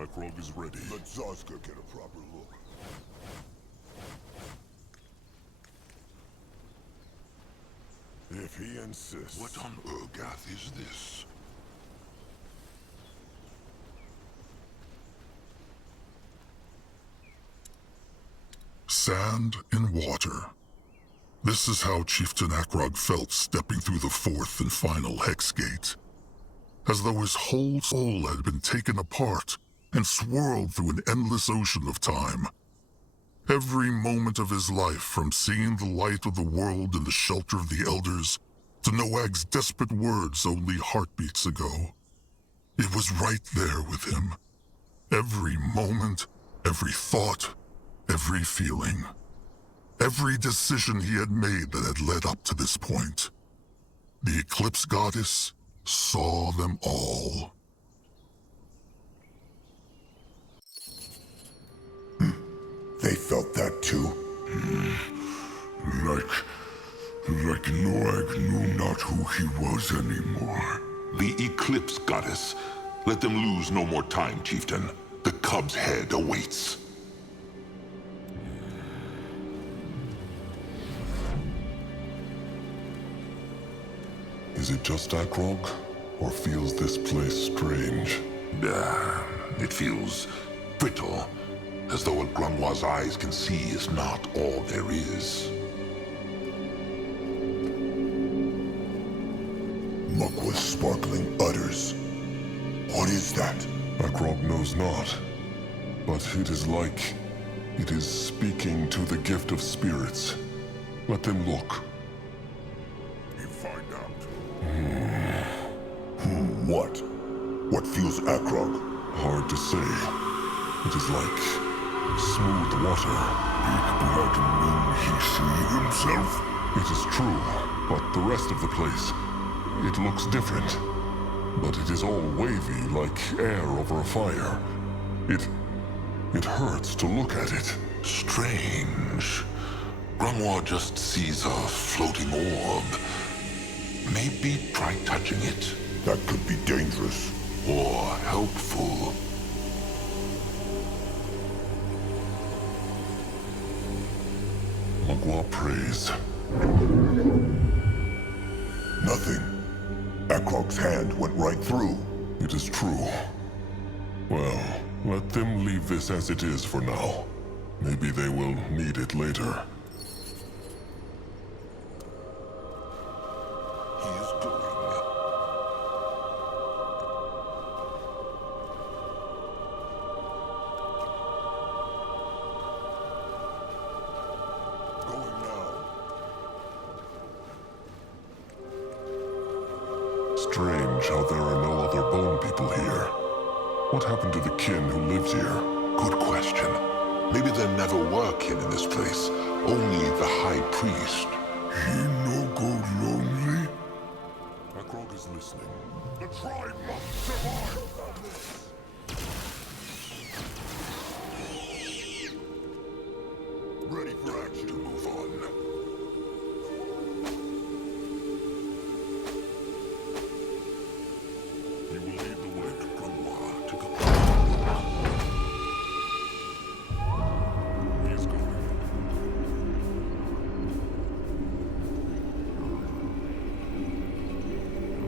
Akrog is ready. Let Zazka get a proper look. If he insists. What on Urgath is this? Sand and water. This is how Chieftain Akrog felt stepping through the fourth and final hex gate. As though his whole soul had been taken apart and swirled through an endless ocean of time. Every moment of his life, from seeing the light of the world in the shelter of the Elders, to Noag's desperate words only heartbeats ago. It was right there with him. Every moment, every thought, every feeling. Every decision he had made that had led up to this point. The Eclipse Goddess saw them all. They felt that too. Like Noag knew not who he was anymore. The Eclipse Goddess. Let them lose no more time, Chieftain. The Cub's head awaits. Is it just Akrog, or feels this place strange? It feels brittle, as though what Grimoire's eyes can see is not all there is. Muck with sparkling udders. What is that? Akrog knows not, but it is like it is speaking to the gift of spirits. Let them look. You find out. What? What fuels Akrog? Hard to say. It is like smooth water. Big blood moon he see himself? It is true, but the rest of the place, it looks different. But it is all wavy, like air over a fire. It hurts to look at it. Strange. Grimoire just sees a floating orb. Maybe try touching it. That could be dangerous. Or helpful. Magua prays. Nothing. Akrog's hand went right through. It is true. Well, let them leave this as it is for now. Maybe they will need it later. He is going. Going now. Strange how there are no other bone people here. What happened to the kin who lives here? Good question. Maybe there never were kin in this place. Only the High Priest. He no go lonely? Akrog is listening. The tribe must survive! Ready for action. To move on. You will lead the way. Grimoire to go. He is going.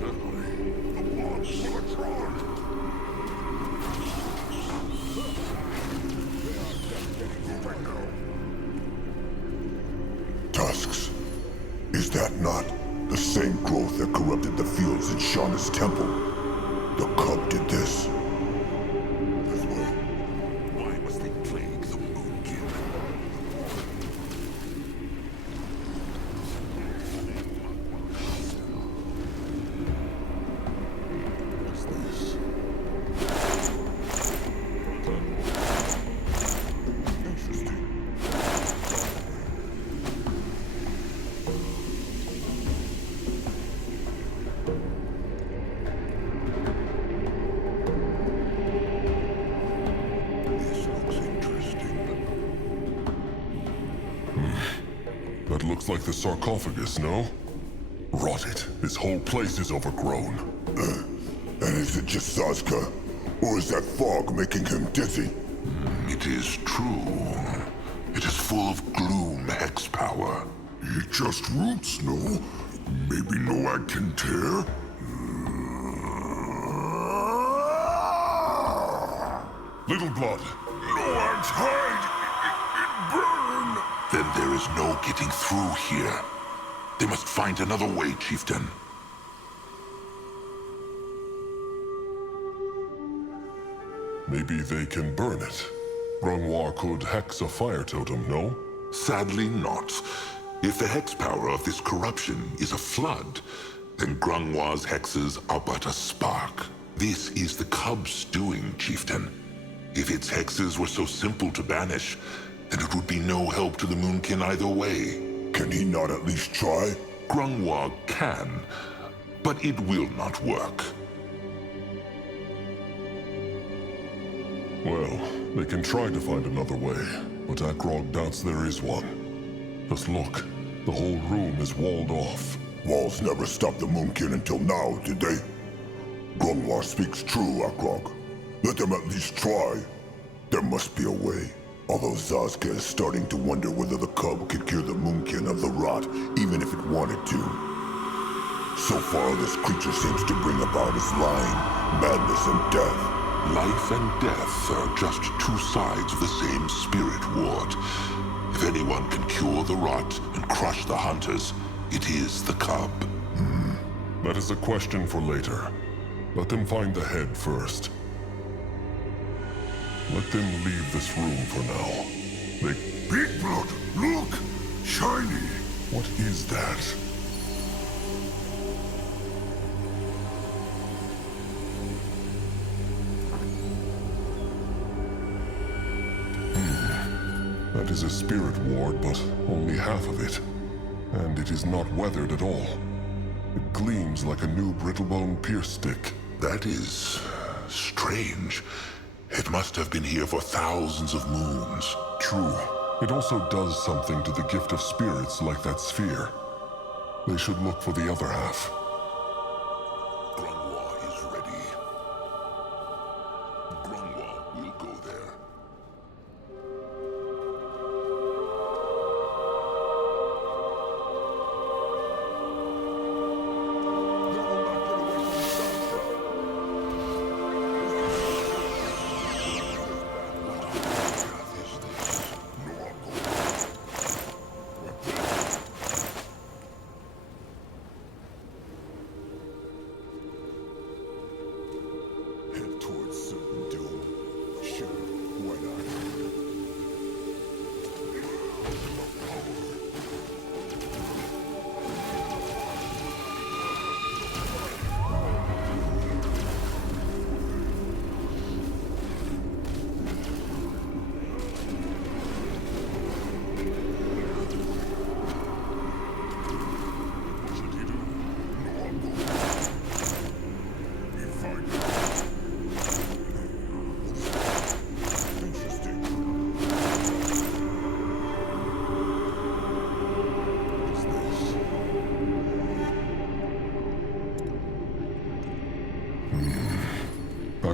That way. The blood for the tribe! Tusks. Is that not the same growth that corrupted the fields in Shauna's temple? The cub did this. This way. Why must they plague the Moonkin? What's this? Interesting. This looks interesting. That looks like the sarcophagus, no? Rot it. This whole place is overgrown. And is it just Zazka? Or is that fog making him dizzy? It is true. It is full of gloom hex power. He just roots, no? Maybe no I can tear? Little blood. No one's hide! It burn! Then there is no getting through here. They must find another way, Chieftain. Maybe they can burn it. Grungwar could hex a fire totem, no? Sadly not. If the hex power of this corruption is a flood, then Grungwar's hexes are but a spark. This is the Cub's doing, Chieftain. If its hexes were so simple to banish, then it would be no help to the Moonkin either way. Can he not at least try? Grungwar can, but it will not work. Well, they can try to find another way, but Akrog doubts there is one. Just look, the whole room is walled off. Walls never stopped the Moonkin until now, did they? Grungwar speaks true, Akrog. Let them at least try. There must be a way. Although Zazka is starting to wonder whether the Cub could cure the Moonkin of the rot, even if it wanted to. So far, this creature seems to bring about is lying, madness, and death. Life and death are just two sides of the same spirit ward. If anyone can cure the rot and crush the hunters, it is the Cub. That is a question for later. Let them find the head first. Let them leave this room for now. Big blood! Look! Shiny! What is that? That is a spirit ward, but only half of it. And it is not weathered at all. It gleams like a new brittlebone pierce stick. That is strange. It must have been here for thousands of moons. True. It also does something to the gift of spirits like that sphere. They should look for the other half. Grungwar is ready. Grungwar will go there.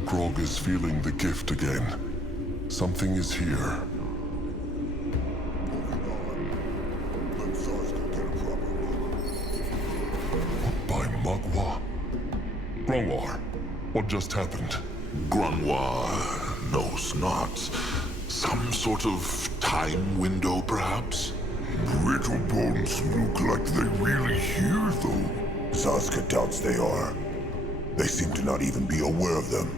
Grog is feeling the gift again. Something is here. By Magua. Grungwar, what just happened? Grungwar knows not. Some sort of time window, perhaps? Brittle bones look like they really hear, though. Zazka doubts they are. They seem to not even be aware of them.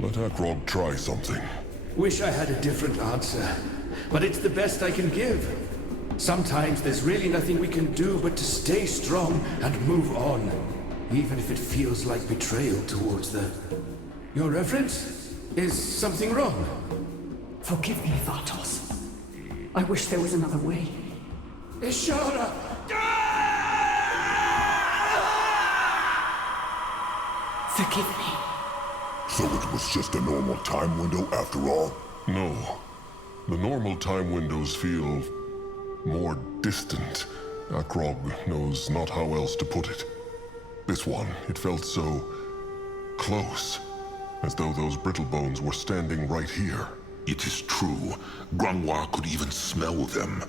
Let Akrog try something. Wish I had a different answer, but it's the best I can give. Sometimes there's really nothing we can do but to stay strong and move on, even if it feels like betrayal towards the... Your Reverence? Is something wrong? Forgive me, Vartos. I wish there was another way. Ishara! Forgive me. So it was just a normal time window after all? No. The normal time windows feel more distant. Akrog knows not how else to put it. This one, it felt so close. As though those brittle bones were standing right here. It is true. Grungwa could even smell them.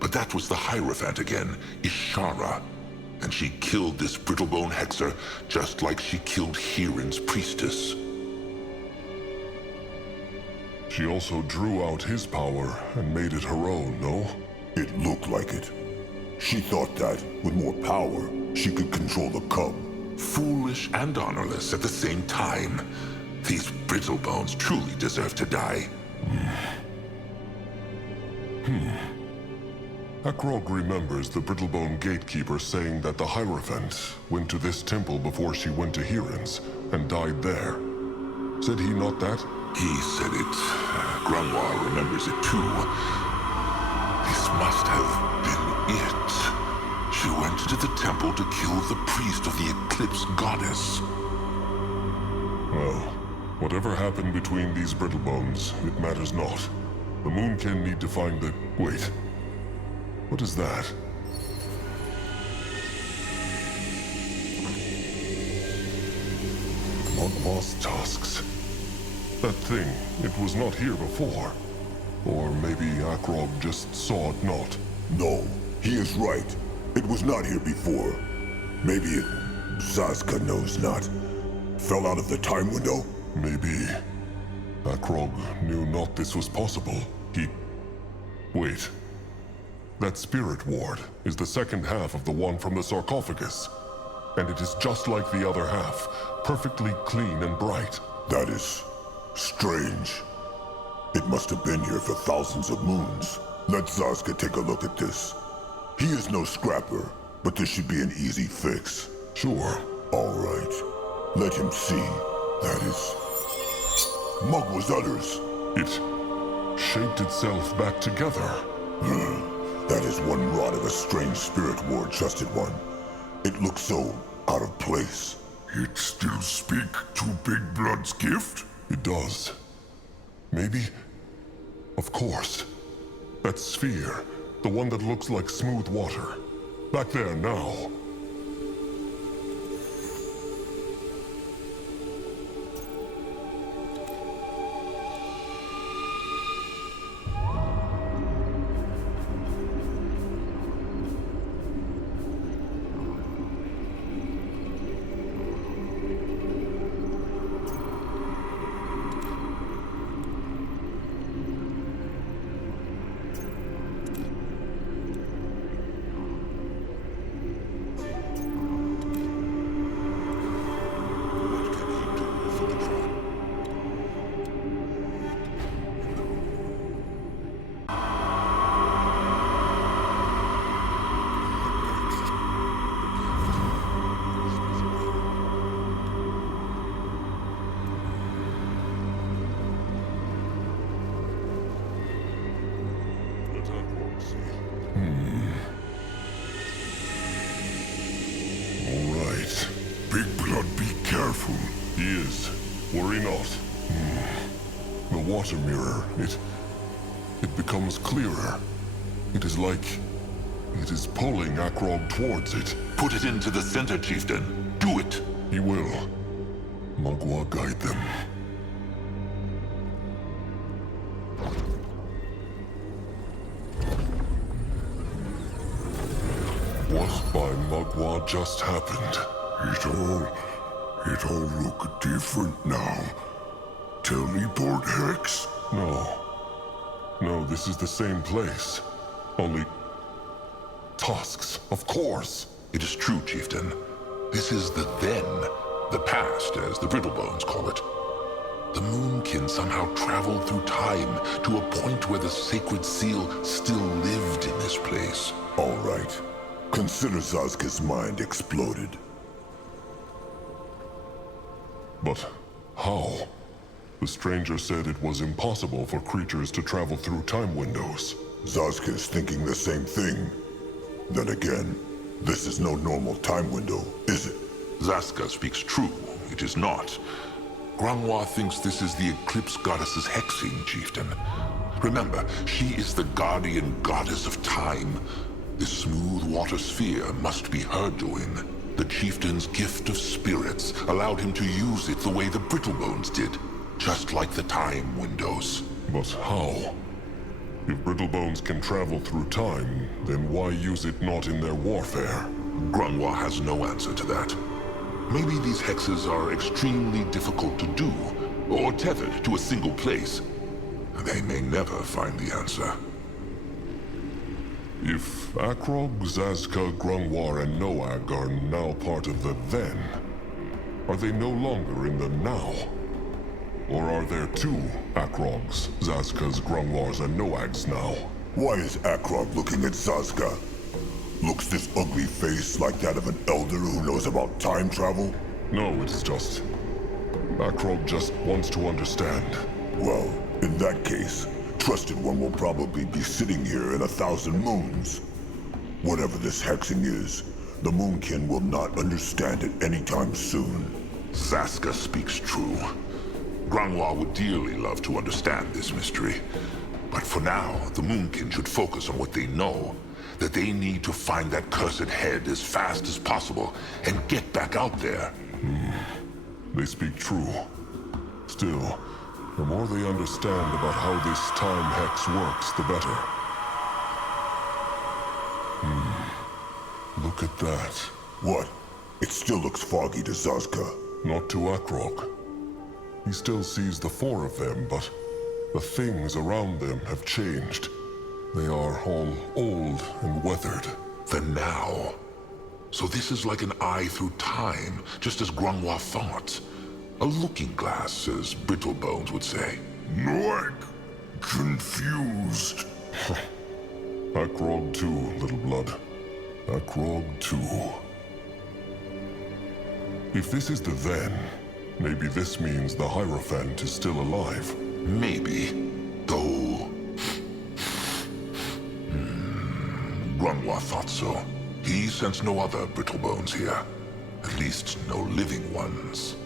But that was the Hierophant again, Ishara. And she killed this brittlebone hexer just like she killed Hirin's priestess. She also drew out his power and made it her own, no? It looked like it. She thought that, with more power, she could control the cub. Foolish and honorless at the same time. These brittlebones truly deserve to die. Akrog remembers the Brittlebone gatekeeper saying that the Hierophant went to this temple before she went to Hirin's and died there. Said he not that? He said it. Grungwa remembers it too. This must have been it. She went to the temple to kill the priest of the Eclipse Goddess. Well, whatever happened between these Brittlebones, it matters not. The Moonkin need to find the... Wait. What is that? Moss tusks. That thing, it was not here before. Or maybe Akrog just saw it not. No, he is right. It was not here before. Maybe it... Sazka knows not. Fell out of the time window? Maybe. Akrog knew not this was possible. He... Wait. That spirit ward is the second half of the one from the sarcophagus. And it is just like the other half, perfectly clean and bright. That is... strange. It must have been here for thousands of moons. Let Sazka take a look at this. He is no scrapper, but this should be an easy fix. Sure. All right. Let him see. That is... Mugwa's udders. It shaped itself back together. That is one rod of a strange spirit ward, trusted one. It looks so out of place. It still speak to Big Blood's gift? It does. Maybe? Of course. That sphere, the one that looks like smooth water. Back there now. Big Blood, be careful. He is. Worry not. The water mirror, it becomes clearer. It is like... it is pulling Akrog towards it. Put it into the center, chieftain. Do it. He will. Mugwa guide them. What by Mugwa just happened? It all look different now. Teleport hex? No, this is the same place. Only... tusks, of course. It is true, chieftain. This is the then, the past, as the Brittlebones call it. The Moonkin somehow traveled through time to a point where the sacred seal still lived in this place. All right. Consider Sazka's mind exploded. But how? The stranger said it was impossible for creatures to travel through time windows. Sazka's thinking the same thing. Then again, this is no normal time window, is it? Zaska speaks true. It is not. Grungwa thinks this is the Eclipse Goddess's hexing, chieftain. Remember, she is the guardian goddess of time. This smooth water sphere must be her doing. The chieftain's gift of spirits allowed him to use it the way the Brittlebones did, just like the time windows. But how? If Brittlebones can travel through time, then why use it not in their warfare? Grungwa has no answer to that. Maybe these hexes are extremely difficult to do, or tethered to a single place. They may never find the answer. If Akrog, Zazka, Grungwar, and Noag are now part of the then, are they no longer in the now? Or are there two Akrogs, Zazkas, Grungwars, and Noags now? Why is Akrog looking at Zazka? Looks this ugly face like that of an elder who knows about time travel? No, it's just... Akrog just wants to understand. Well, in that case, Trusted One will probably be sitting here in 1,000 moons. Whatever this hexing is, the Moonkin will not understand it anytime soon. Zazka speaks true. Grungwa would dearly love to understand this mystery. But for now, the Moonkin should focus on what they know. That they need to find that cursed head as fast as possible and get back out there. They speak true. Still, the more they understand about how this time hex works, the better. Look at that. What? It still looks foggy to Zazka. Not to Akrog. He still sees the four of them, but the things around them have changed. They are all old and weathered. The now. So this is like an eye through time, just as Grungwa thought. A looking glass, as Brittlebones would say. Noag, confused. Akrog too, little blood. Akrog too. If this is the then, maybe this means the Hierophant is still alive. Maybe. Though... Grungwa thought so. He sensed no other Brittlebones here. At least no living ones.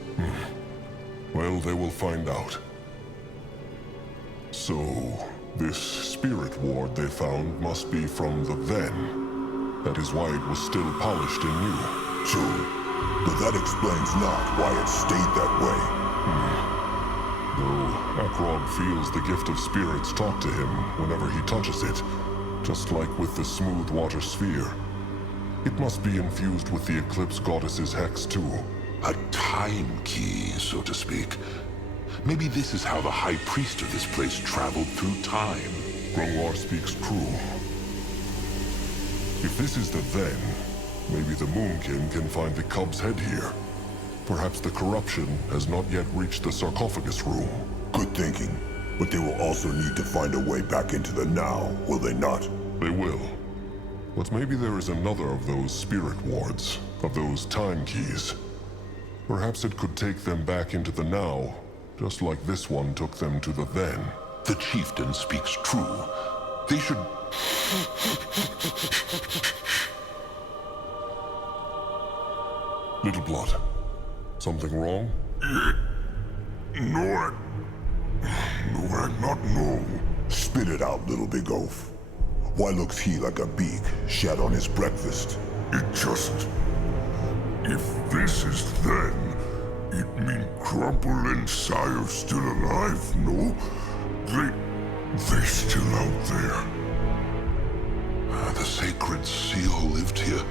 Well, they will find out. So, this spirit ward they found must be from the then. That is why it was still polished and new. True, but that explains not why it stayed that way. Though Akrog feels the gift of spirits talk to him whenever he touches it, just like with the smooth water sphere. It must be infused with the Eclipse Goddess's hex too. A time key, so to speak. Maybe this is how the High Priest of this place traveled through time. Grungwar speaks true. If this is the then, maybe the Moonkin can find the cub's head here. Perhaps the corruption has not yet reached the sarcophagus room. Good thinking. But they will also need to find a way back into the now, will they not? They will. But maybe there is another of those spirit wards, of those time keys. Perhaps it could take them back into the now, just like this one took them to the then. The chieftain speaks true. They should... Little blood. Something wrong? Noag. Noag not know. Spit it out, little big oaf. Why looks he like a beak shat on his breakfast? It just... If this is then, it mean Crumple and Sire still alive, no? They still out there. The sacred seal lived here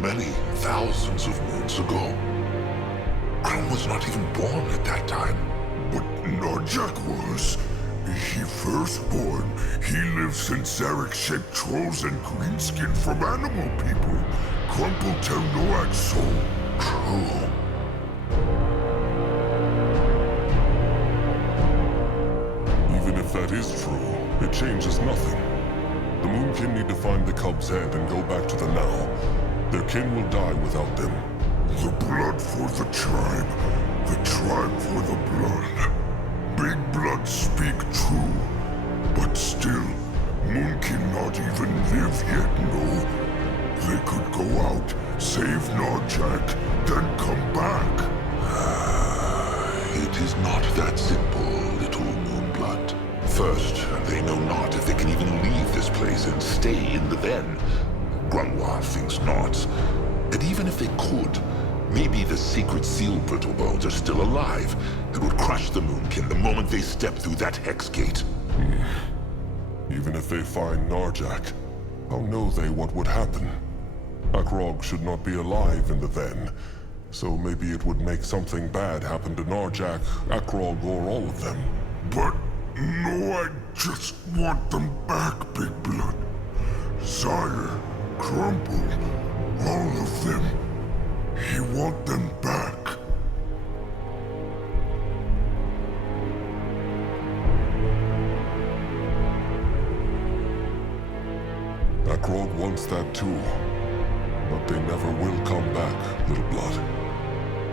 many thousands of moons ago. Hram was not even born at that time. But Narjak was. He firstborn. He lives in Zarek-shaped trolls and greenskin from animal people. Crumple tell Noag so. True. Even if that is true, it changes nothing. The Moonkin need to find the cub's head and go back to the now. Their kin will die without them. The blood for the tribe for the blood. Big blood speak true, but still, Moonkin not even live yet, no. They could go out, save Narjak, then come back. It is not that simple, little Moonblood. First, they know not if they can even leave this place and stay in the then. Grungwa thinks not. And even if they could, Maybe the secret seal brittle bones are still alive and would crush the Moonkin the moment they step through that hex gate. Even if they find Narjak, how know they what would happen? Akrog should not be alive in the then, so maybe it would make something bad happen to Narjak, Akrog, or all of them. But no, I just want them back, Big Blood. Sire, Crumple, all of them. He want them back. Akrog wants that too. But they never will come back, Little Blood.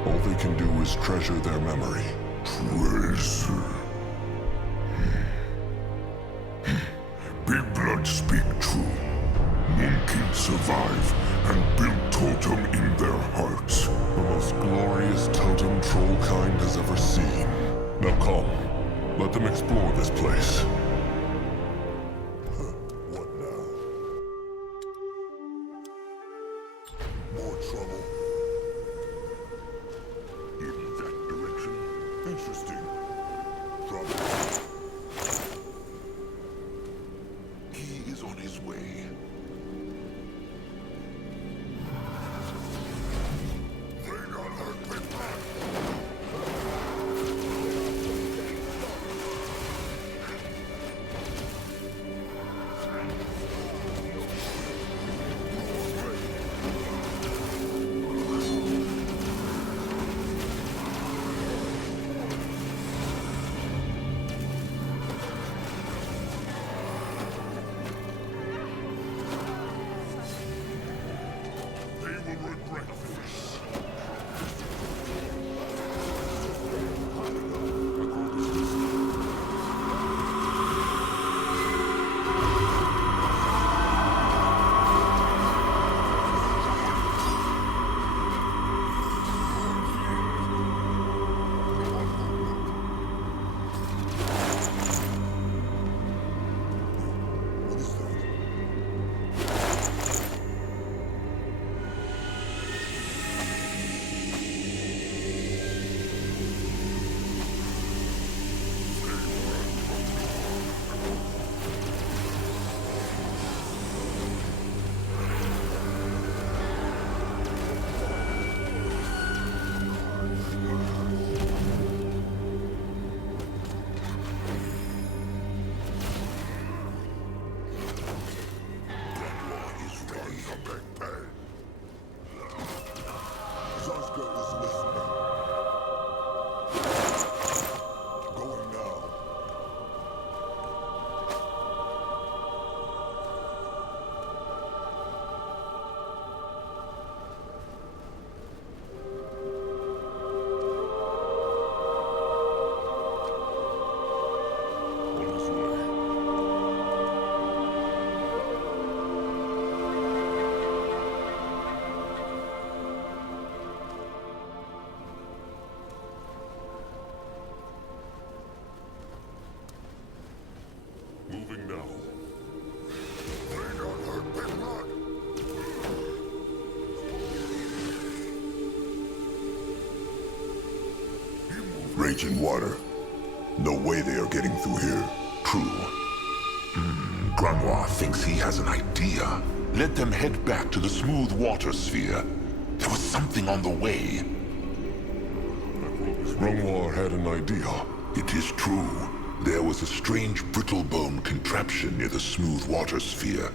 All they can do is treasure their memory. Treasure. Big Blood speak true. Moonkin survive and build totem in their hearts. The most glorious totem Trollkind has ever seen. Now come, let them explore this place. What now? More trouble. In that direction? Interesting. Trouble. He is on his way. They got hurt, Big Blood. They will regret this. What is that? Zaska is listening. Going now. On his way. Moving now. They got hurt, Big Blood. Raging water. No way they are getting through here. True. Granois thinks he has an idea. Let them head back to the smooth water sphere. There was something on the way. Grungwar had an idea. It is true. There was a strange brittle bone contraption near the smooth water sphere.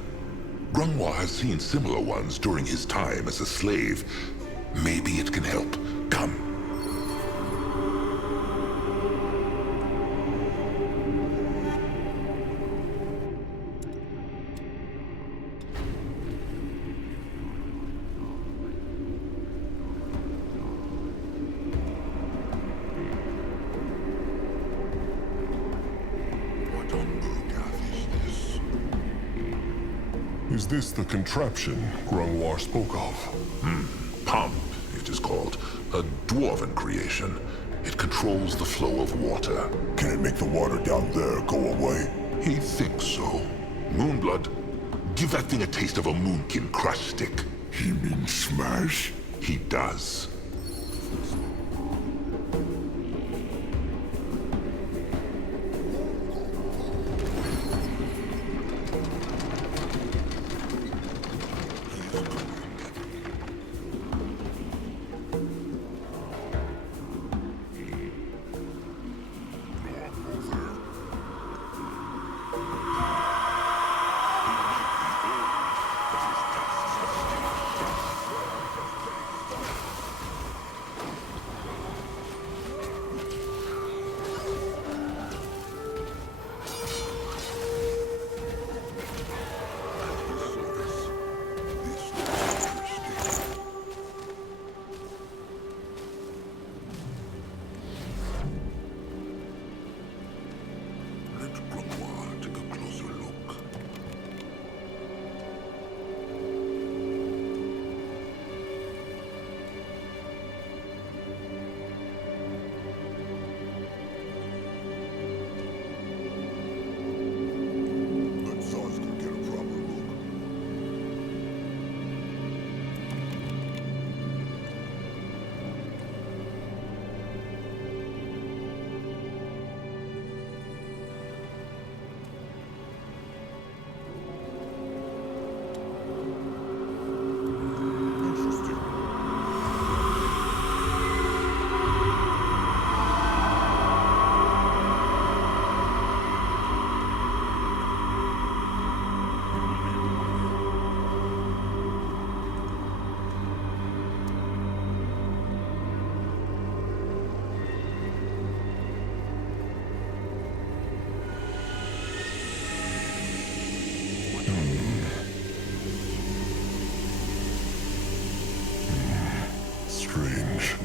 Grungwa has seen similar ones during his time as a slave. Maybe it can help. Come. What on earth is this? Is this the contraption Grungwar spoke of? Pump, it is called. A dwarven creation. It controls the flow of water. Can it make the water down there go away? He thinks so. Moonblood, give that thing a taste of a Moonkin crush stick. He means smash? He does.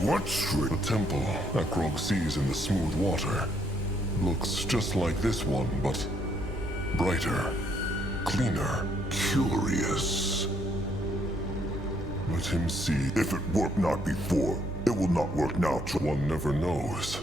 What's strange? The temple Akrog sees in the smooth water looks just like this one, but brighter, cleaner. Curious. Let him see. If it worked not before, it will not work now. One never knows.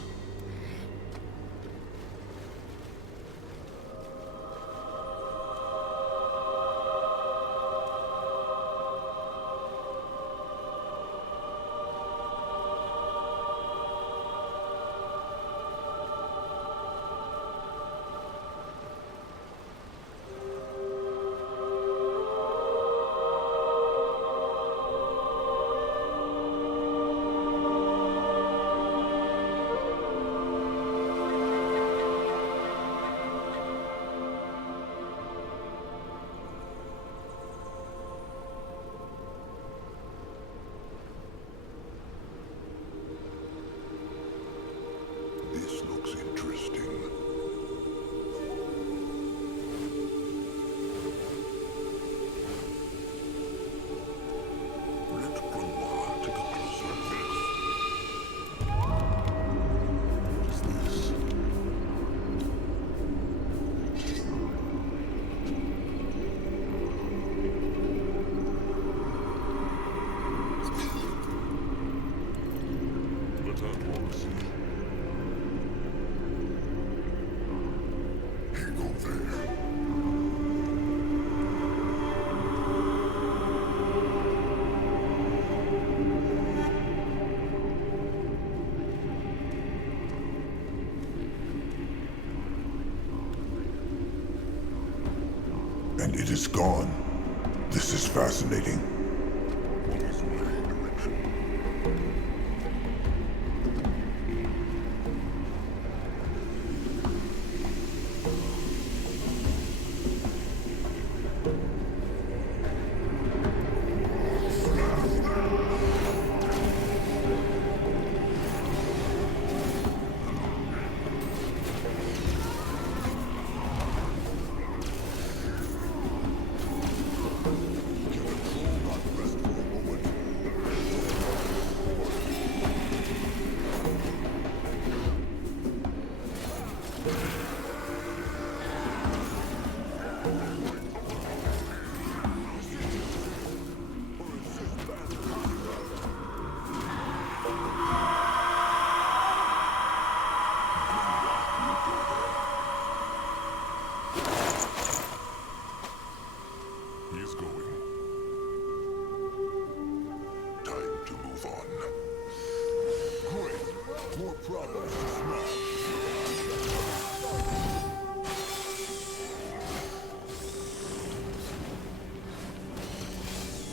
This looks interesting. Let Grimoire take a closer look. What is this? Let Akrog see. He go there. And it is gone. This is fascinating. What is my direction?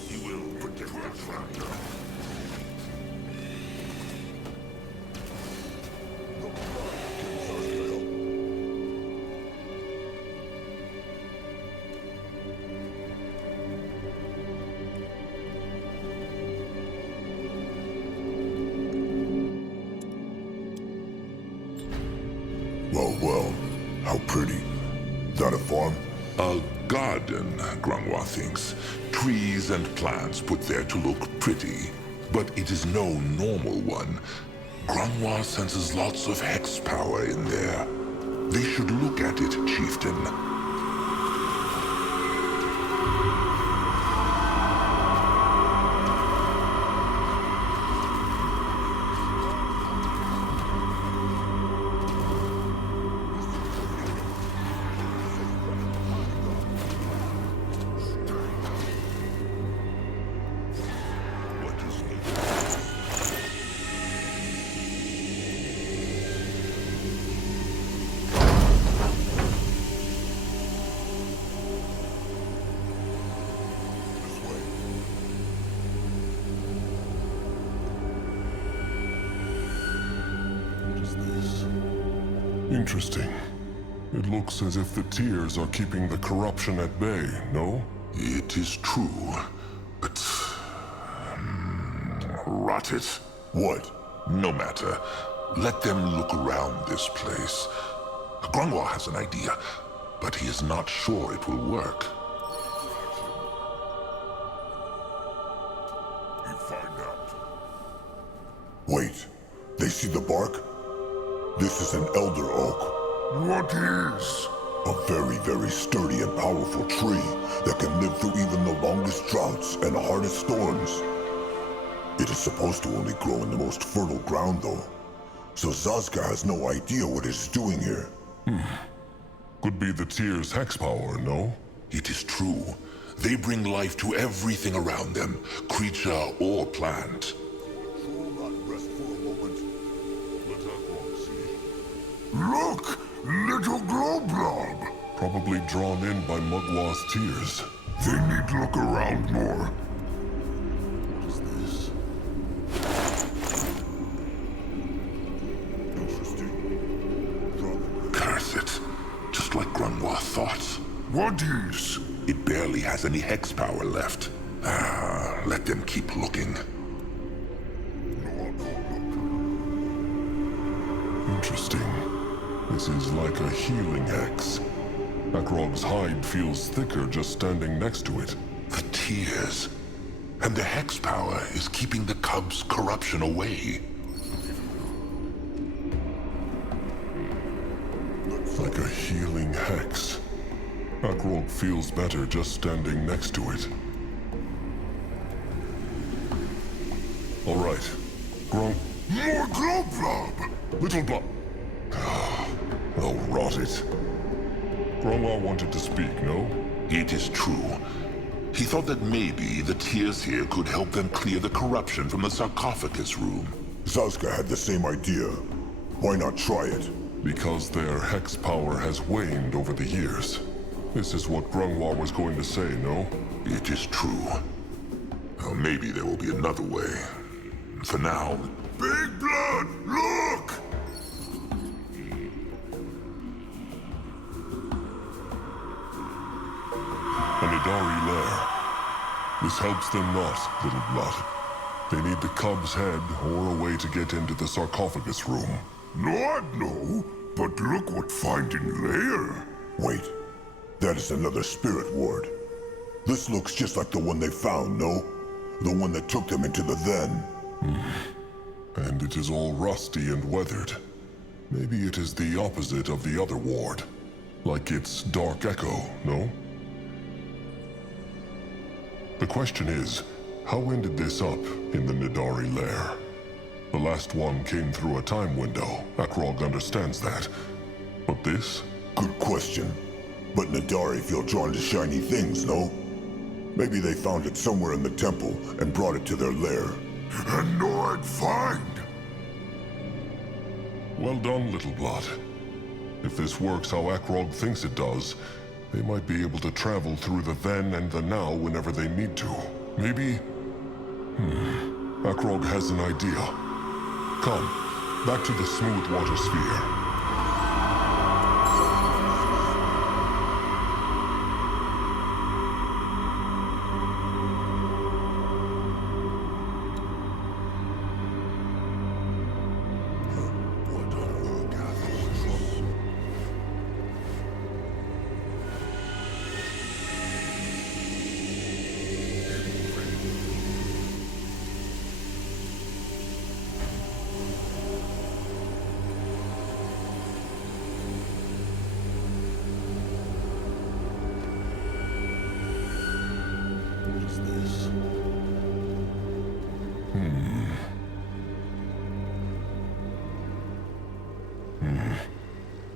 You will protect that shrine. Well, how pretty. That a farm? A garden, Grunwa thinks. Trees and plants put there to look pretty. But it is no normal one. Grunwa senses lots of hex power in there. They should look at it, Chieftain. Interesting. It looks as if the tears are keeping the corruption at bay, no? It is true, but... rot it. What? No matter. Let them look around this place. Grunwa has an idea, but he is not sure it will work. You find out. Wait, they see the bark? This is an elder oak. What is? A very, very sturdy and powerful tree that can live through even the longest droughts and hardest storms. It is supposed to only grow in the most fertile ground, though. So Zazka has no idea what it's doing here. Could be the tear's hex power, no? It is true. They bring life to everything around them, creature or plant. Look! Little glow blob! Probably drawn in by Mugwa's tears. They need to look around more. What is this? Interesting. Curse it. Just like Grunwa thought. What is? It barely has any hex power left. Let them keep looking. Interesting. This is like a healing hex. Akrog's hide feels thicker just standing next to it. The tears. And the hex power is keeping the cub's corruption away. Like a healing hex. Akrog feels better just standing next to it. All right. Grunk. More glow blob! Little blob. Oh, rot it. Grunwa wanted to speak, no? It is true. He thought that maybe the tears here could help them clear the corruption from the sarcophagus room. Zazka had the same idea. Why not try it? Because their hex power has waned over the years. This is what Grunwa was going to say, no? It is true. Well, maybe there will be another way. For now... Big blood! Look! A Nidari lair. This helps them not, little blood. They need the cub's head or a way to get into the sarcophagus room. Not no, but look what finding lair. Wait, that is another spirit ward. This looks just like the one they found, no? The one that took them into the den. And it is all rusty and weathered. Maybe it is the opposite of the other ward. Like its dark echo, no? The question is, how ended this up in the Nidari lair? The last one came through a time window. Akrog understands that. But this? Good question. But Nidari feel drawn to shiny things, no? Maybe they found it somewhere in the temple and brought it to their lair. And no I'd find. Well done, Little Blood. If this works how Akrog thinks it does, they might be able to travel through the then and the now whenever they need to. Maybe... Akrog has an idea. Come, back to the smooth water sphere.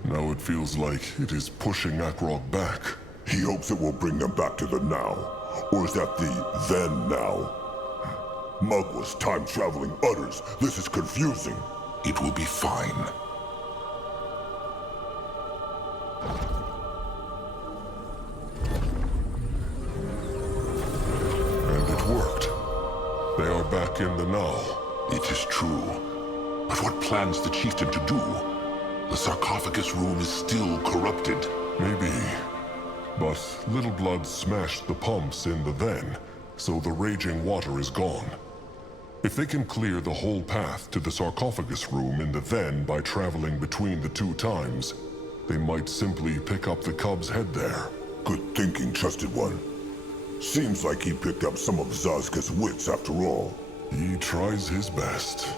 Now it feels like it is pushing Akrog back. He hopes it will bring them back to the now. Or is that the then now? Mugwa's time-traveling utters. This is confusing. It will be fine. And it worked. They are back in the now. It is true. But what plans the chieftain to do? The sarcophagus room is still corrupted. Maybe. But Little Blood smashed the pumps in the then, so the raging water is gone. If they can clear the whole path to the sarcophagus room in the then by traveling between the two times, they might simply pick up the cub's head there. Good thinking, trusted one. Seems like he picked up some of Zazka's wits after all. He tries his best.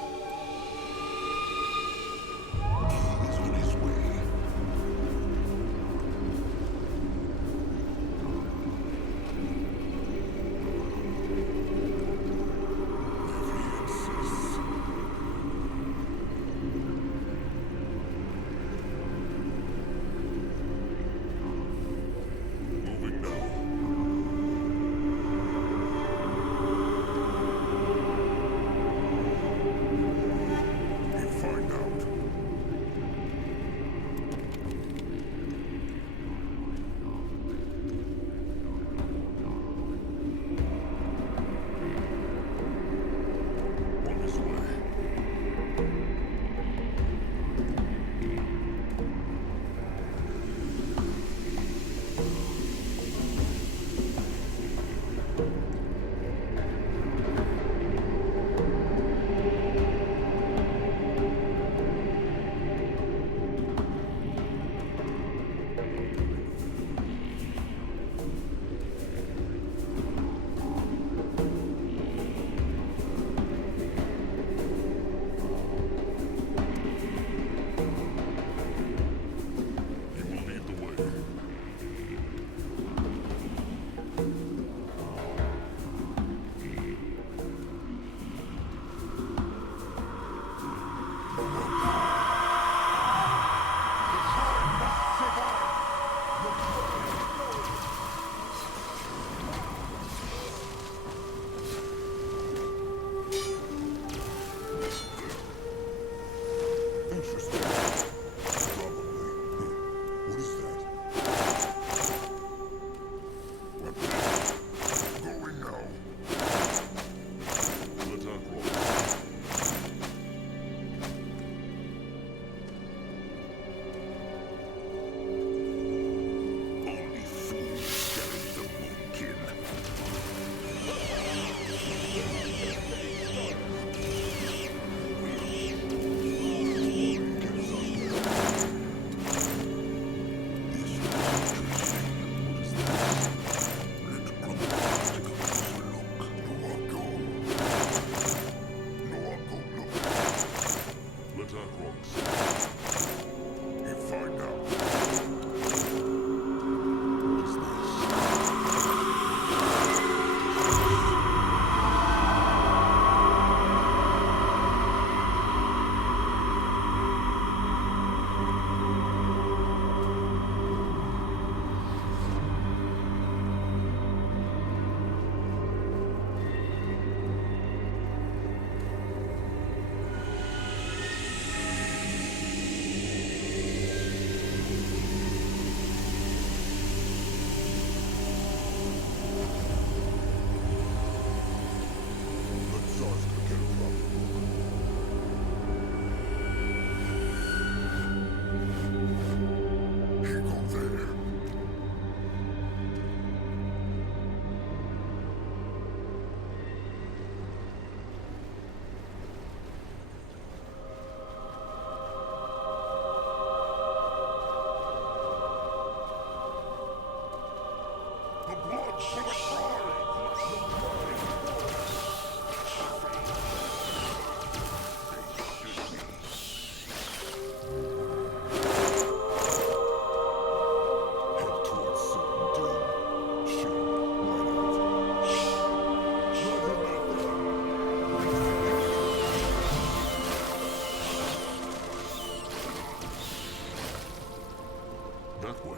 that way.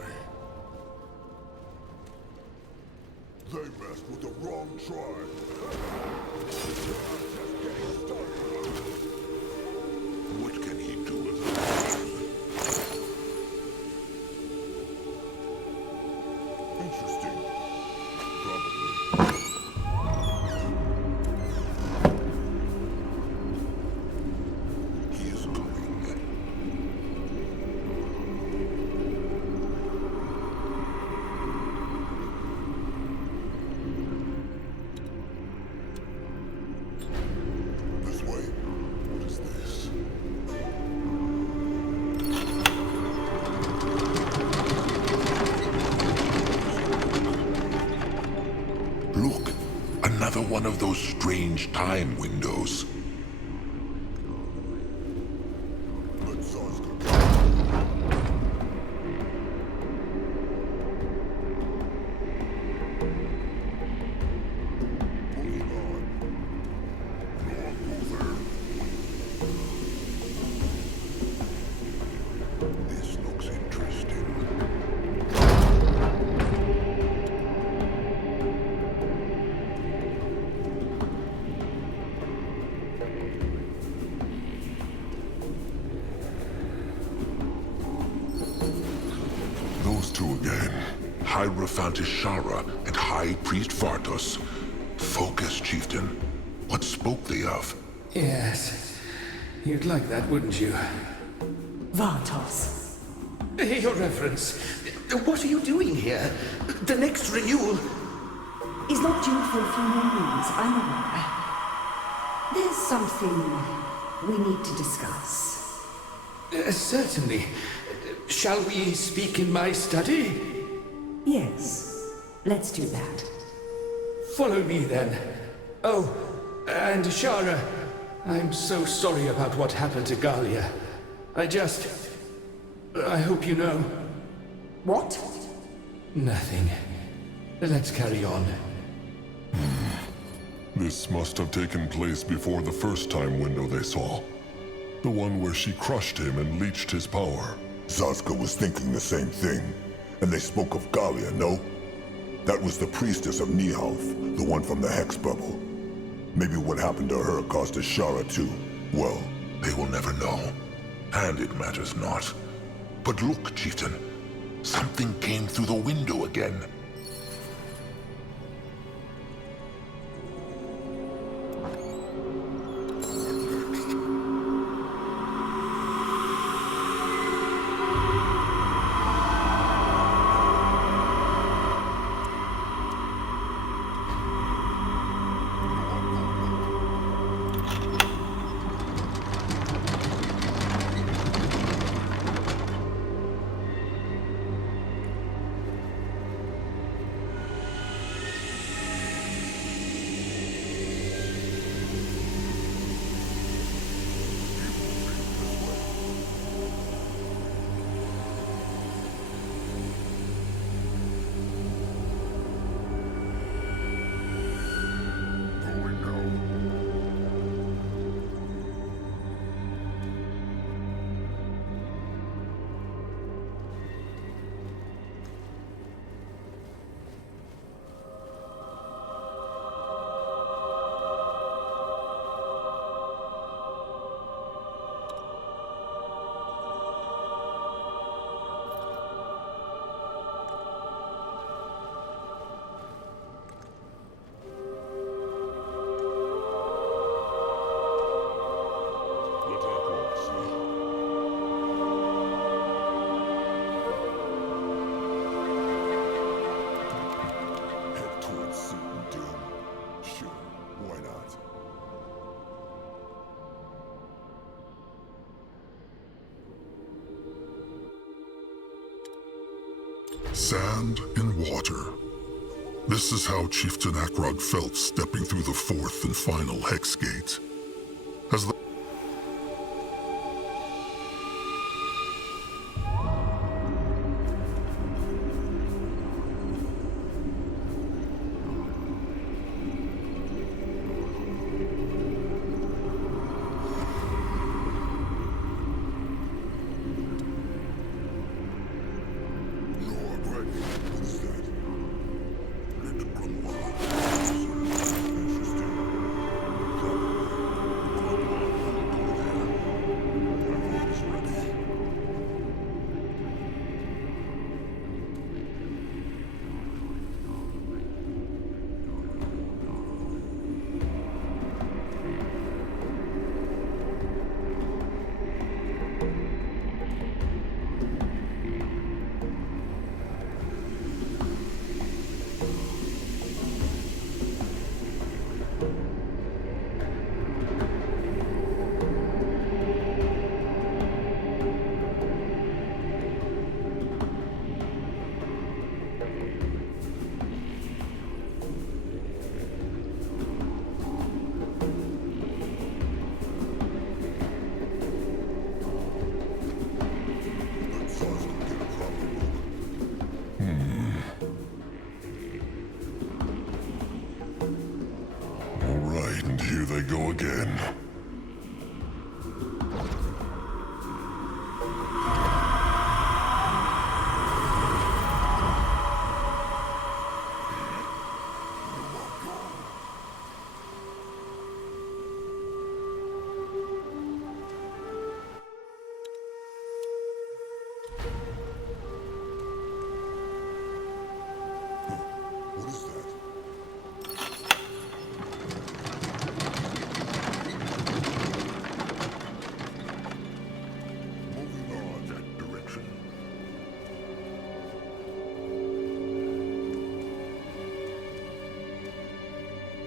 They messed with the wrong tribe. Just getting started. What can he do with it? Interesting. Probably. He is coming. This way. What is this? Look, another one of those strange time windows. Let Zarska go. Moving on. Not over. This looks interesting. Those two again. Hierophant Ishara and High Priest Vartos. Focus, Chieftain. What spoke they of? Yes. You'd like that, wouldn't you? Vartos. Your Reverence, what are you doing here? The next renewal... Is not due for a few more moons, I'm aware. There's something we need to discuss. Certainly. Shall we speak in my study? Yes, let's do that. Follow me then. Oh, and Shara, I'm so sorry about what happened to Galia. I hope you know. What? Nothing. Let's carry on. This must have taken place before the first time window they saw. The one where she crushed him and leached his power. Zarska was thinking the same thing. And they spoke of Galia, no? That was the priestess of Nihalf, the one from the Hex Bubble. Maybe what happened to her caused Ishara to, well... They will never know. And it matters not. But look, Chieftain. Something came through the window again. Sand and water. This is how Chieftain Akrog felt stepping through the fourth and final Hex Gate. As the What is that? Moving on that direction.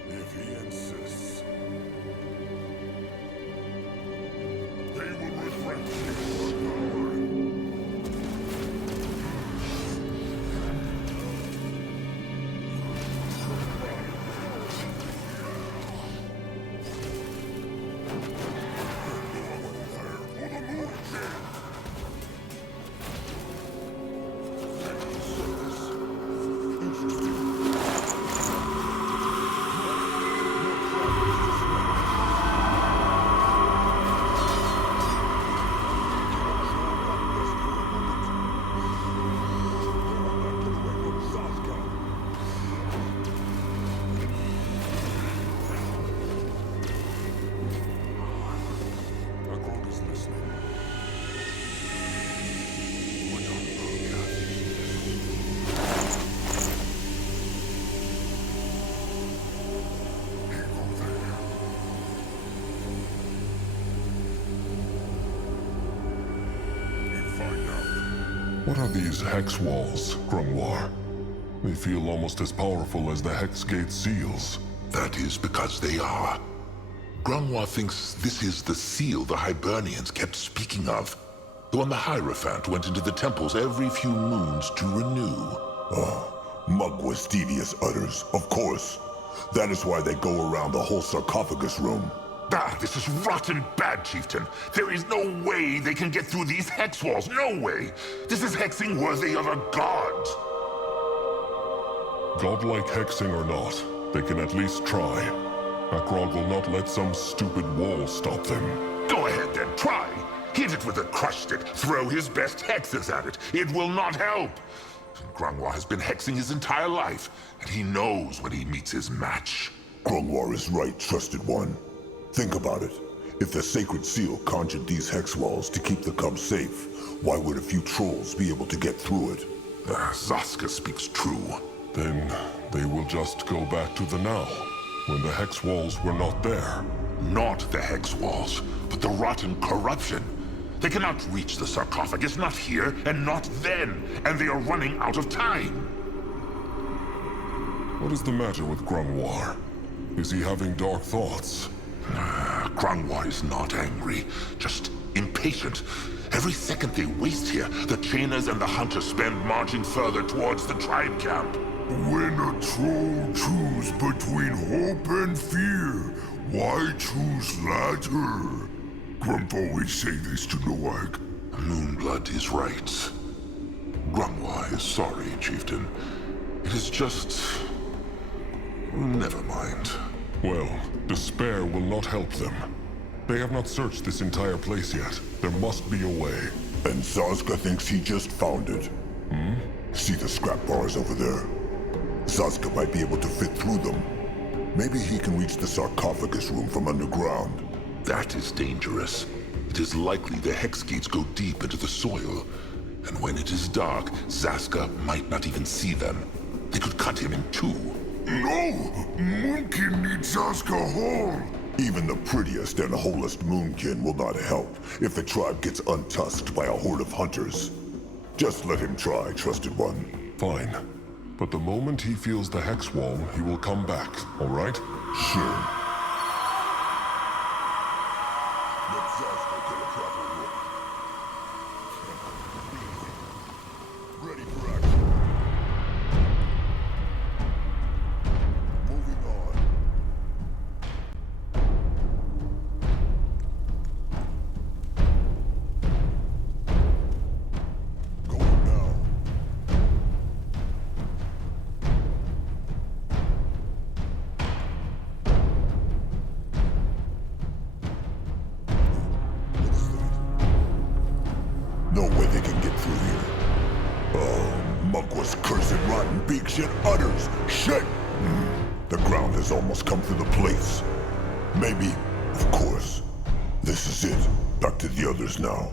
If he insists, they will regret your power. What are these hex walls, Grungwar? They feel almost as powerful as the hex gate seals. That is because they are. Grungwar thinks this is the seal the Hibernians kept speaking of. The one the Hierophant went into the temples every few moons to renew. Mugw's devious utters, of course. That is why they go around the whole sarcophagus room. Ah, this is rotten bad, Chieftain. There is no way they can get through these hex walls. No way. This is hexing worthy of a god. Godlike hexing or not, they can at least try. Akrog will not let some stupid wall stop them. Go ahead then, try. Hit it with a crush stick. Throw his best hexes at it. It will not help. Grungwar has been hexing his entire life, and he knows when he meets his match. Grungwar is right, trusted one. Think about it. If the sacred seal conjured these hex walls to keep the cubs safe, why would a few trolls be able to get through it? Zaska speaks true. Then they will just go back to the now, when the hex walls were not there. Not the hex walls, but the rotten corruption. They cannot reach the sarcophagus, not here, and not then, and they are running out of time. What is the matter with Grungwar? Is he having dark thoughts? Grungwar is not angry, just impatient. Every second they waste here, the chainers and the hunters spend marching further towards the tribe camp. When a troll choose between hope and fear, why choose latter? Grump always say this to Noag. Moonblood is right. Grungwar is sorry, Chieftain. It is just... never mind. Well, despair will not help them. They have not searched this entire place yet. There must be a way. And Zazka thinks he just found it. See the scrap bars over there? Zazka might be able to fit through them. Maybe he can reach the sarcophagus room from underground. That is dangerous. It is likely the hex gates go deep into the soil. And when it is dark, Zaska might not even see them. They could cut him in two. No! Moonkin needs Zaska whole! Even the prettiest and wholest Moonkin will not help if the tribe gets untusked by a horde of hunters. Just let him try, trusted one. Fine. But the moment he feels the hex wall, he will come back, all right? Sure. Let Zazka get a proper look. Ready for action. Moving on. Going now. no way they can get through here. Oh, Mugwa's cursed rotten beak shit utters. Shit! The ground has almost come through the place. Maybe, of course. This is it. Back to the others now.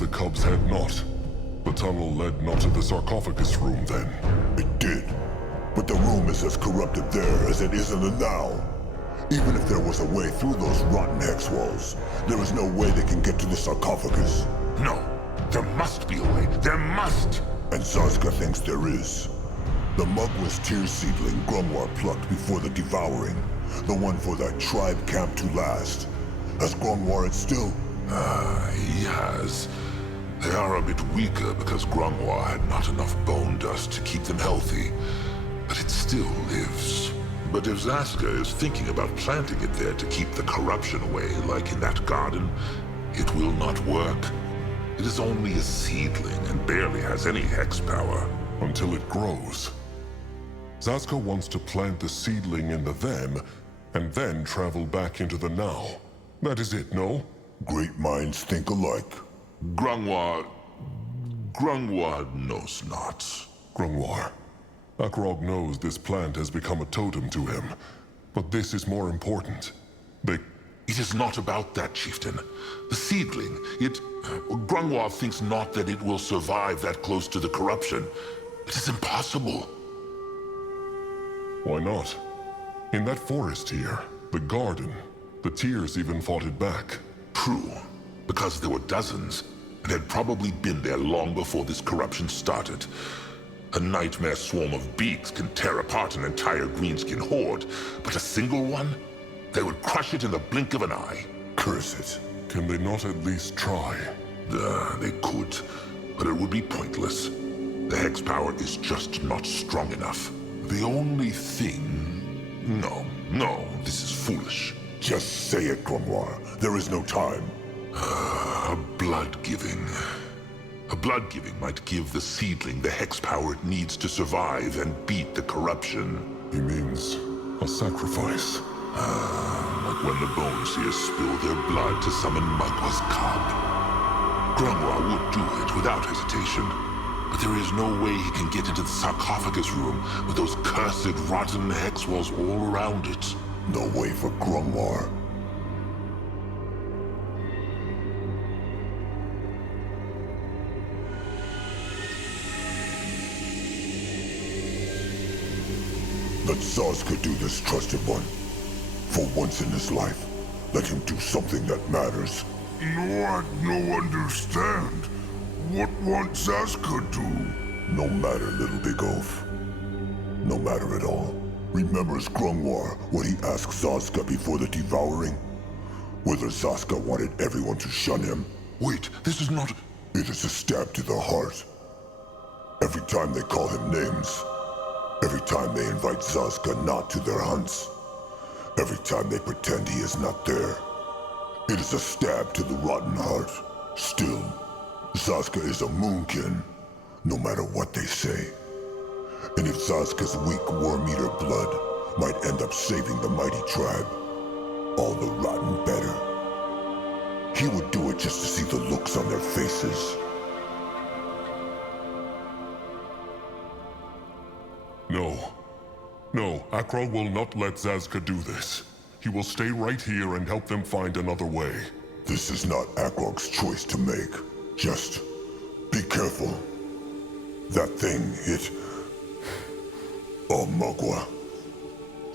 The Cub's head not. The tunnel led not to the sarcophagus room then. It did. But the room is as corrupted there as it is in the now. Even if there was a way through those rotten hex walls, there is no way they can get to the sarcophagus. No. There must be a way. There must! And Zazka thinks there is. The Mugwa's tear seedling Grungwar plucked before the devouring. The one for that tribe camp to last. Has Grungwar it still? Yes. They are a bit weaker because Grungwar had not enough bone dust to keep them healthy. But it still lives. But if Zaska is thinking about planting it there to keep the corruption away, like in that garden, it will not work. It is only a seedling and barely has any hex power. Until it grows. Zaska wants to plant the seedling in the then, and then travel back into the now. That is it, no? Great minds think alike. Grungwar knows not. Grungwar. Akrog knows this plant has become a totem to him. But this is more important. It is not about that, Chieftain. The seedling, Grungwar thinks not that it will survive that close to the corruption. It is impossible. Why not? In that forest here, the garden, the Tears even fought it back. True, because there were dozens, and had probably been there long before this corruption started. A nightmare swarm of beaks can tear apart an entire greenskin horde, but a single one? They would crush it in the blink of an eye. Curse it. Can they not at least try? They could, but it would be pointless. The hex power is just not strong enough. The only thing... No, this is foolish. Just say it, Grungwar. There is no time. A blood-giving. A blood-giving might give the seedling the hex power it needs to survive and beat the corruption. He means a sacrifice. Like when the Bone Seers spill their blood to summon Mugwa's cub. Grungwar would do it without hesitation. But there is no way he can get into the sarcophagus room with those cursed rotten hex walls all around it. No way for Grungwar. Let Zazka do this, trusted one. For once in his life, let him do something that matters. No, I no understand. What won't Zazka do? No matter, little big oaf. No matter at all. Remembers Grungwar what he asked Zazka before the devouring? Whether Zazka wanted everyone to shun him? Wait, this is not... It is a stab to the heart. Every time they call him names. Every time they invite Zazka not to their hunts. Every time they pretend he is not there. It is a stab to the rotten heart. Still, Zazka is a moonkin, no matter what they say. And if Zazka's weak worm-eater blood might end up saving the mighty tribe, all the rotten better. He would do it just to see the looks on their faces. No, Akrog will not let Zazka do this. He will stay right here and help them find another way. This is not Akrog's choice to make. Just be careful. That thing, it... Oh, Mugwa.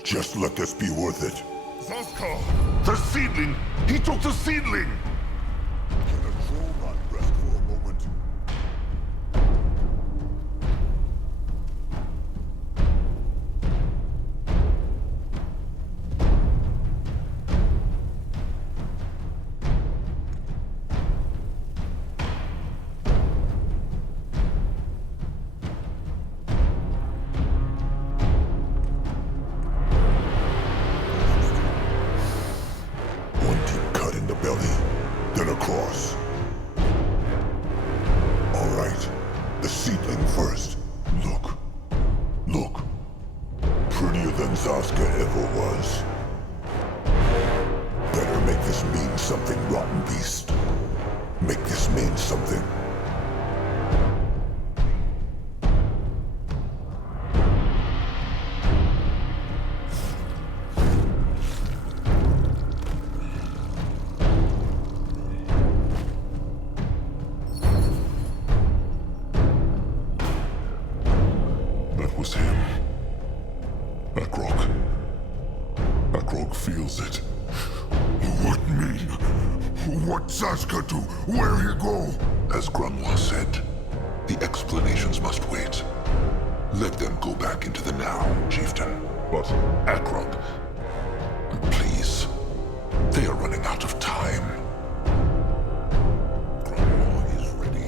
Just let this be worth it. Zazka! The seedling! He took the seedling! Can a troll not rest for a moment? belly, then across. All right, the seedling first. Look. Look. Prettier than Zaska ever was. Better make this mean something, rotten beast. Make this mean something. That was him. Akrog. Akrog feels it. What mean? What Zaska do? Where he go? As Grunwald said, the explanations must wait. Let them go back into the now, Chieftain. But Akrog, please. They are running out of time. Grunwald is ready.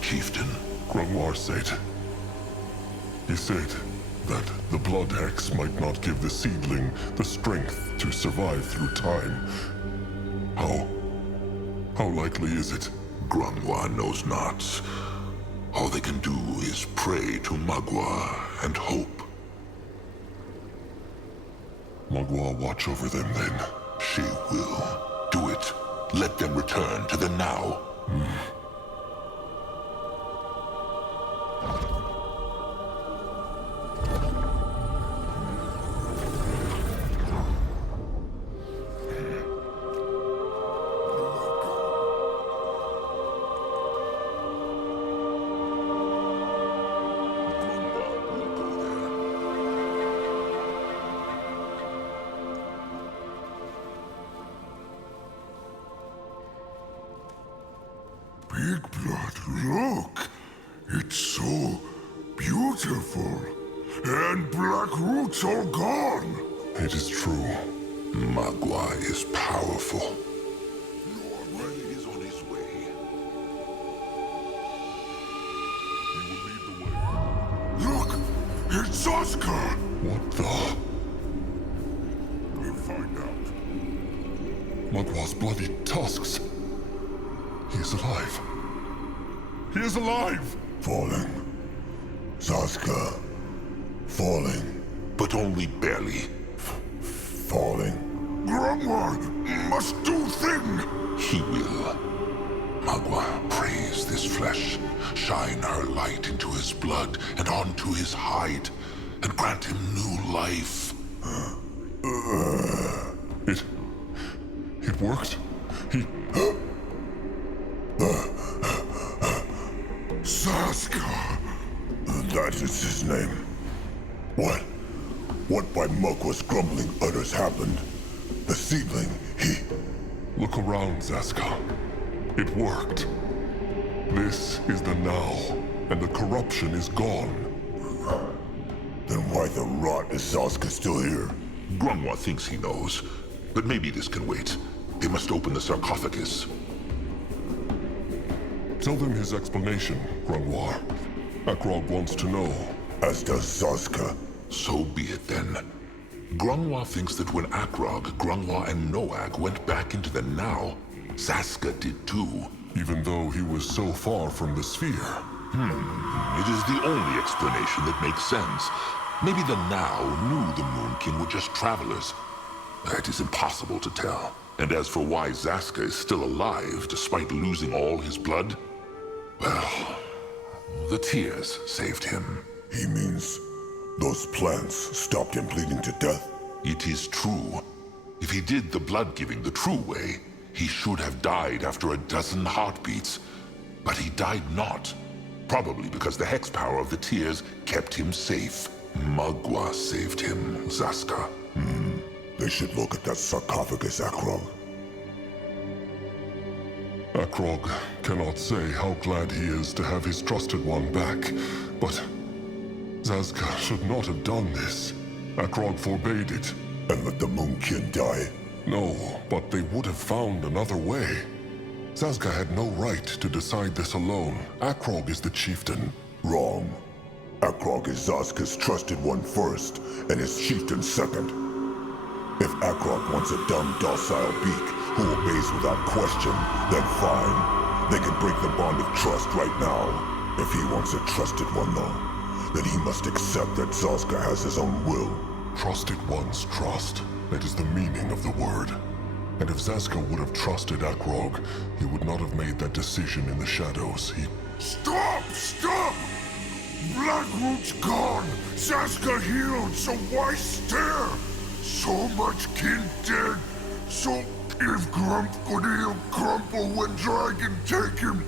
Chieftain. Grunwald said. He said that the blood hex might not give the seedling the strength to survive through time. How likely is it? Grunwald knows not. All they can do is pray to Magua and hope. Magua watch over them then. She will. Do it. Let them return to the now. Big Blood, look! It's so beautiful. And Black Root's all gone. It is true. Magua is powerful. He is on his way. He will lead the way. Look! It's Zaska! What the? We'll find out. Magua's bloody tusks. He is alive. He is alive! Falling. Zaska. Falling. but only barely. Falling. Grandma must do thing. He will. Magua, praise this flesh. Shine her light into his blood and onto his hide, and grant him new life. It worked. He... Saska. That is his name. What by Magwa's grumbling utters happened? The seedling, he... Look around, Zaska. It worked. This is the now, and the corruption is gone. Then why the rot is Zaska still here? Grungwa thinks he knows, but maybe this can wait. They must open the sarcophagus. Tell them his explanation, Grungwa. Akrog wants to know. As does Zaska. So be it then. Grungwa thinks that when Akrog, Grungwa, and Noag went back into the now, Zaska did too. Even though he was so far from the sphere. It is the only explanation that makes sense. Maybe the now knew the Moonkin were just travelers. It is impossible to tell. And as for why Zaska is still alive despite losing all his blood, well, the tears saved him. He means those plants stopped him bleeding to death? It is true. If he did the blood-giving the true way, he should have died after a dozen heartbeats. But he died not. Probably because the hex power of the tears kept him safe. Magua saved him, Zaska. They should look at that sarcophagus, Akrog. Akrog cannot say how glad he is to have his trusted one back, but Zaska should not have done this. Akrog forbade it. And let the Moonkin die? No, but they would have found another way. Zaska had no right to decide this alone. Akrog is the chieftain. Wrong. Akrog is Zaska's trusted one first, and his chieftain second. If Akrog wants a dumb, docile beak who obeys without question, then fine. They can break the bond of trust right now. If he wants a trusted one, though, then he must accept that Zaska has his own will. Trusted one's trust. That is the meaning of the word. And if Zaska would have trusted Akrog, he would not have made that decision in the shadows. Stop! Stop! Blackroot's gone! Saska healed, so why stare? So much kin dead. So if Grump could heal Grumple when Dragon take him,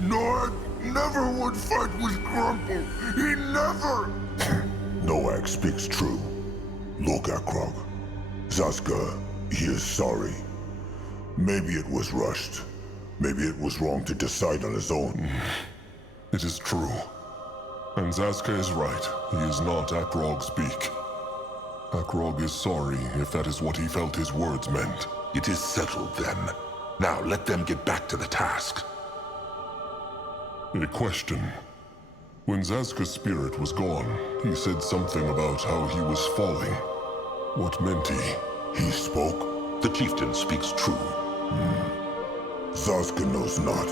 Noag never would fight with Grumple. He never! Noag speaks true. Look, Akrog. Zaska, he is sorry. Maybe it was rushed. Maybe it was wrong to decide on his own. It is true. And Zaska is right. He is not Akrog's beak. Akrog is sorry if that is what he felt his words meant. It is settled then. Now let them get back to the task. A question. When Zaska's spirit was gone, he said something about how he was falling. What meant he? He spoke? The chieftain speaks true. Zaska knows not.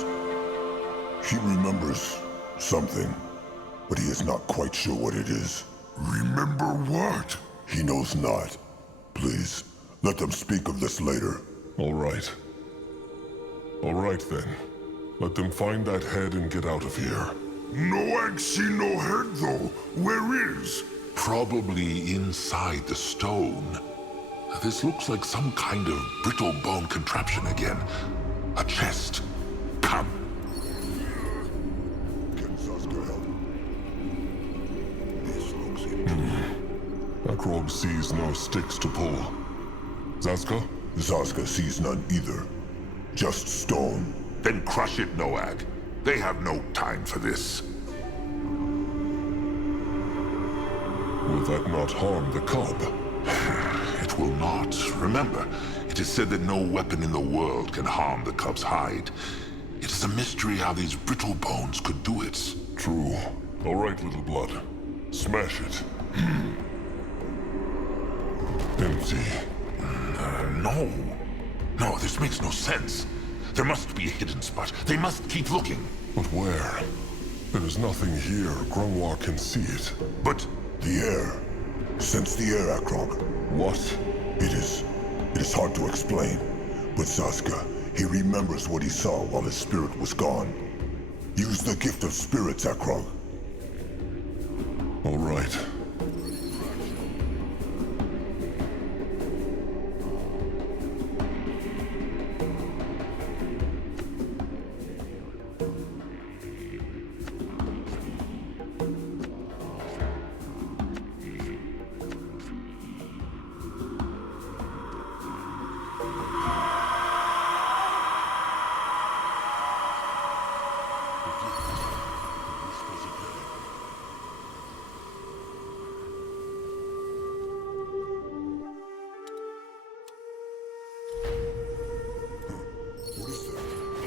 He remembers something, but he is not quite sure what it is. Remember what? He knows not. Please, let them speak of this later. All right. All right then. Let them find that head and get out of here. Noag see no head though. Where is? Probably inside the stone. This looks like some kind of brittle bone contraption again. A chest. Come. Can Zaska help? This looks interesting. Akrog sees no sticks to pull. Zaska? Zaska sees none either. Just stone. Then crush it, Noag. They have no time for this. Will that not harm the cub? It will not. Remember, it is said that no weapon in the world can harm the cub's hide. It is a mystery how these brittle bones could do it. True. All right, little blood. Smash it. Empty. No. No, this makes no sense. There must be a hidden spot. They must keep looking. But where? There is nothing here. Grungwa can see it. But The air. Sense the air, Akrog. What? It is hard to explain, but Zaska, he remembers what he saw while his spirit was gone. Use the gift of spirits, Akrog. All right.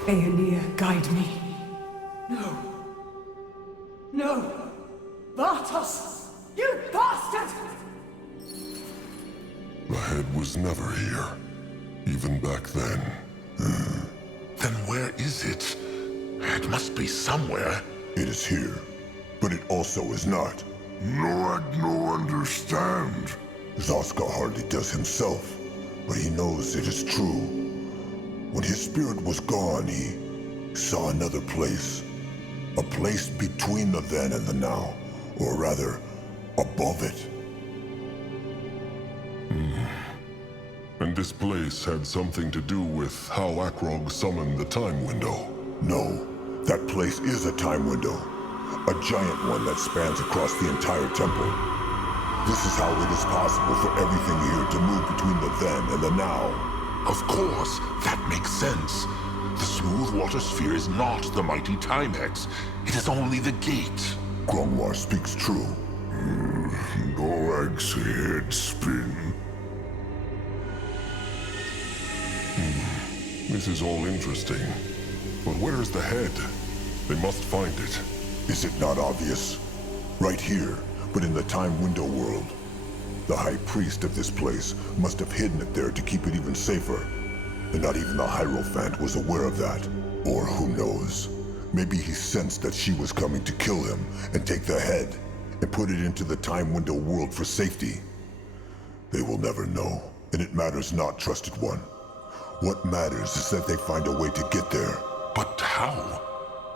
Aeonir, guide me. No. No! Bartos! You bastard! The head was never here, even back then. Then where is it? It must be somewhere. It is here, but it also is not. No understand. Zaska hardly does himself, but he knows it is true. When his spirit was gone, he saw another place. A place between the then and the now, or rather, above it. And this place had something to do with how Akrog summoned the time window. No, that place is a time window. A giant one that spans across the entire temple. This is how it is possible for everything here to move between the then and the now. Of course, that makes sense. The smooth water sphere is not the mighty time hex. It is only the gate. Grungwar speaks true. Noag's head spin. This is all interesting. But where is the head? They must find it. Is it not obvious? Right here, but in the time window world. The high priest of this place must have hidden it there to keep it even safer. And not even the Hierophant was aware of that. Or who knows? Maybe he sensed that she was coming to kill him and take the head and put it into the time window world for safety. They will never know, and it matters not, trusted one. What matters is that they find a way to get there. But how?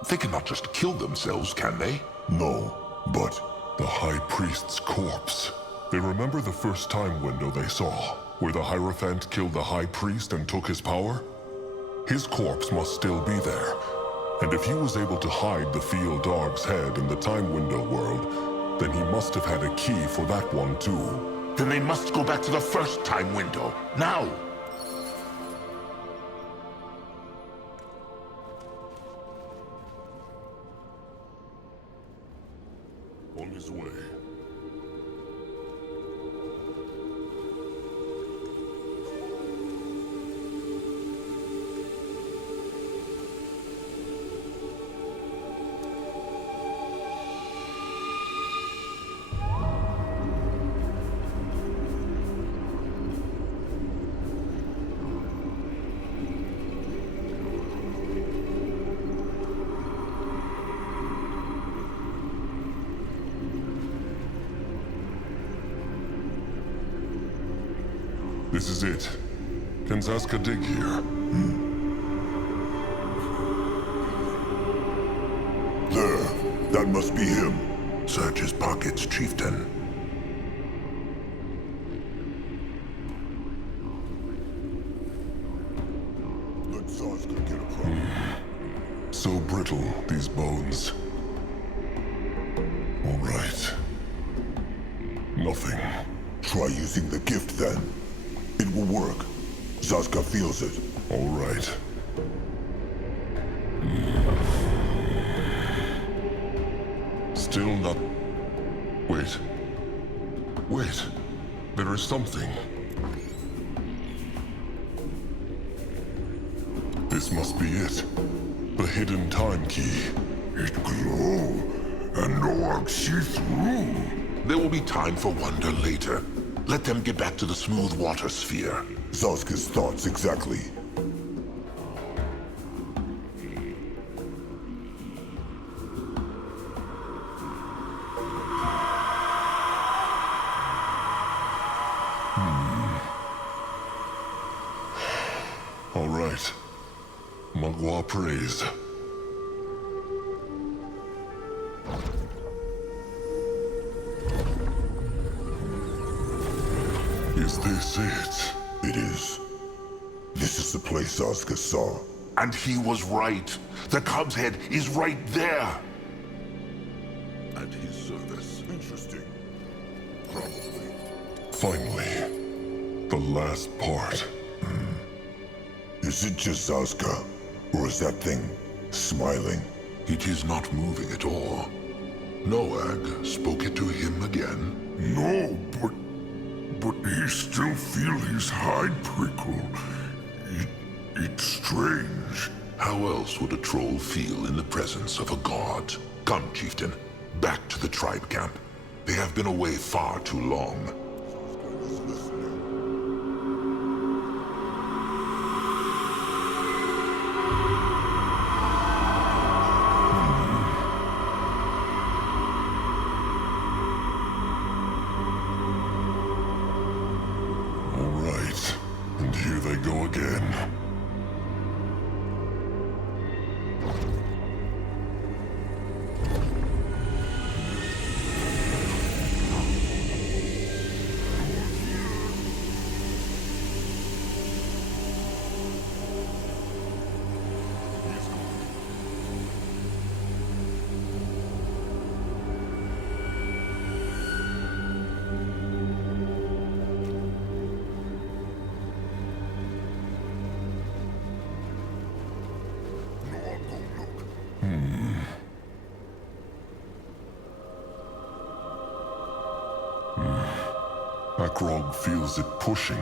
They cannot just kill themselves, can they? No, but The High Priest's corpse. They remember the first time window they saw, where the Hierophant killed the High Priest and took his power? His corpse must still be there. And if he was able to hide the Field Dog's head in the time window world, then he must have had a key for that one too. Then they must go back to the first time window, now! On his way. This is it. Can Zaska dig here? there. That must be him. Search his pockets, chieftain. Let Zaska get across. So brittle, these bones. All right. Nothing. Try using the gift then. It will work. Zaska feels it. All right. Still not... Wait. Wait. There is something. This must be it. The hidden time key. It glow, and Noag see through. There will be time for wonder later. Let them get back to the smooth water sphere. Zaska's thoughts exactly. All right. Magua praise. Is this it? It is. This is the place Asuka saw. And he was right. The cub's head is right there. At his service. Interesting. Probably. Finally. The last part. Is it just Asuka? Or is that thing smiling? It is not moving at all. Noag spoke it to him again. No, but he still feel his hide prickle. It's strange. How else would a troll feel in the presence of a god? Come, chieftain. Back to the tribe camp. They have been away far too long. All right. And here they go again. Akrog feels it pushing.